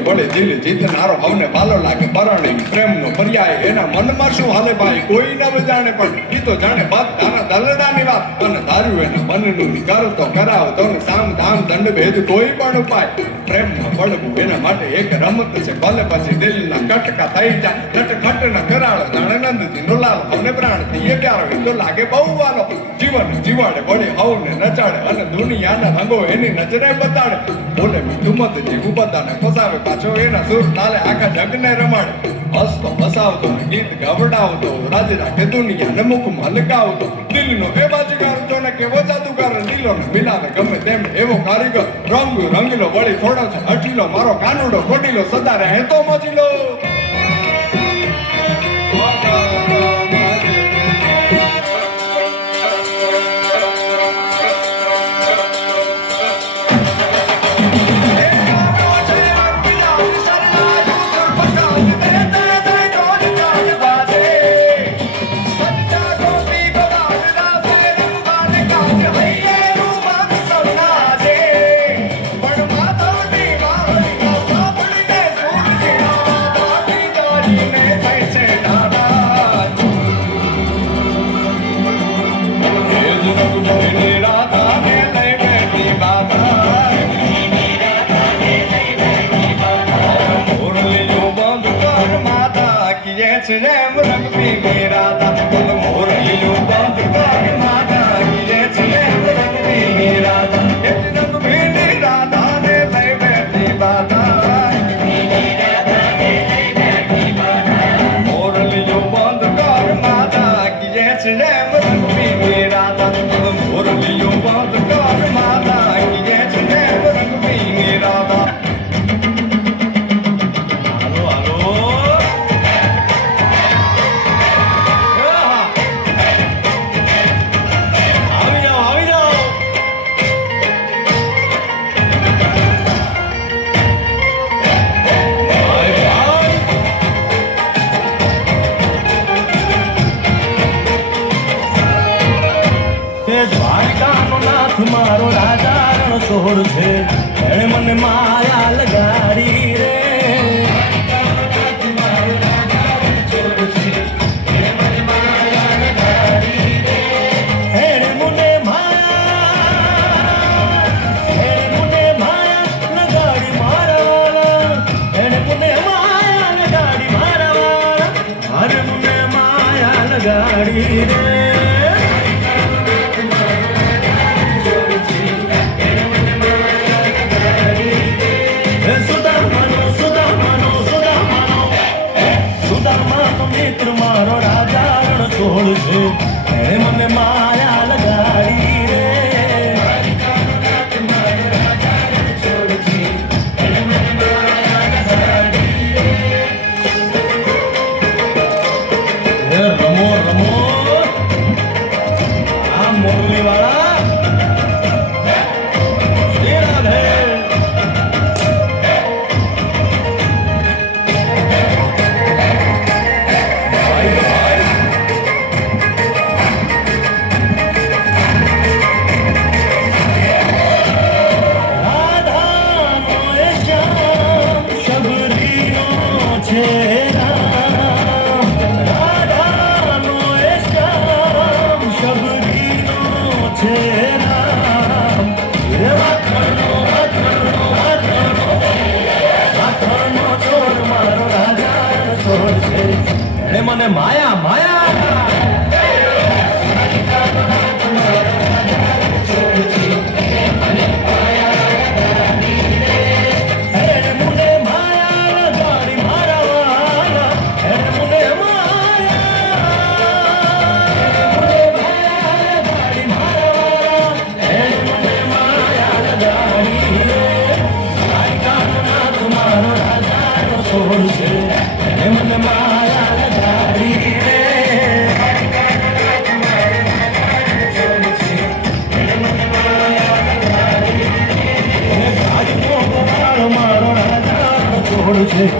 વળે દિલ જીતનારો હવને ભાલો લાગે પરણે પ્રેમનો પર્યાય એના મનમાં શું હાલે ભાઈ કોઈ ન જાણે પણ ઈ તો જાણે બાપ તારા દલડાની વાત અને ધાર્યું એના મનનું કરો તો કરાવો તો સામ ધામ દંડ ભેદ કોઈ પણ ઉપાય પ્રેમમાં પડવું એના માટે એક રમત છે ભલે પછી દિલના કટકા થઈ જાય નટખટ ન કરાળો જાણે નંદથી નોલાલ હવને પ્રાણથી એ પ્યારો એ તો લાગે બહુ વાલો જીવન જીવાડે વળે હવને નચાડે અને દુનિયાના રંગો એની નજરે બતાડે બોલે મીઠું મત જીવું બધાને ફસાવે પાછો એના સુર તાલે આખા જગને રમાડે હસતો હસાવતો ગીત ગવડાવતો રાજ રાખે દુનિયાને મુખમાં લગાવતો દિલનો એ બાજુગાર જોને કેવો જાદુગાર દિલોને મિલાવે ગમે તેમ એવો કારીગર રંગ રંગીલો વળી થોડો છે હઠીલો મારો કાનુડો ખોટીલો સદા રહે તો મોજીલો મારો રાજા રણછોડ છે એણે મને માયા લગાડી રે એણે મને માયા લગાડી મારા વાળા એણે મને માયા લગાડી મારા વાળા અરે મને માયા લગાડી રે મિત્ર મારો રાજા રણછોડ છે એણે મને માયા લગાડી રે રમો રમો આ મોરલી વાળા મને માયા માયા છે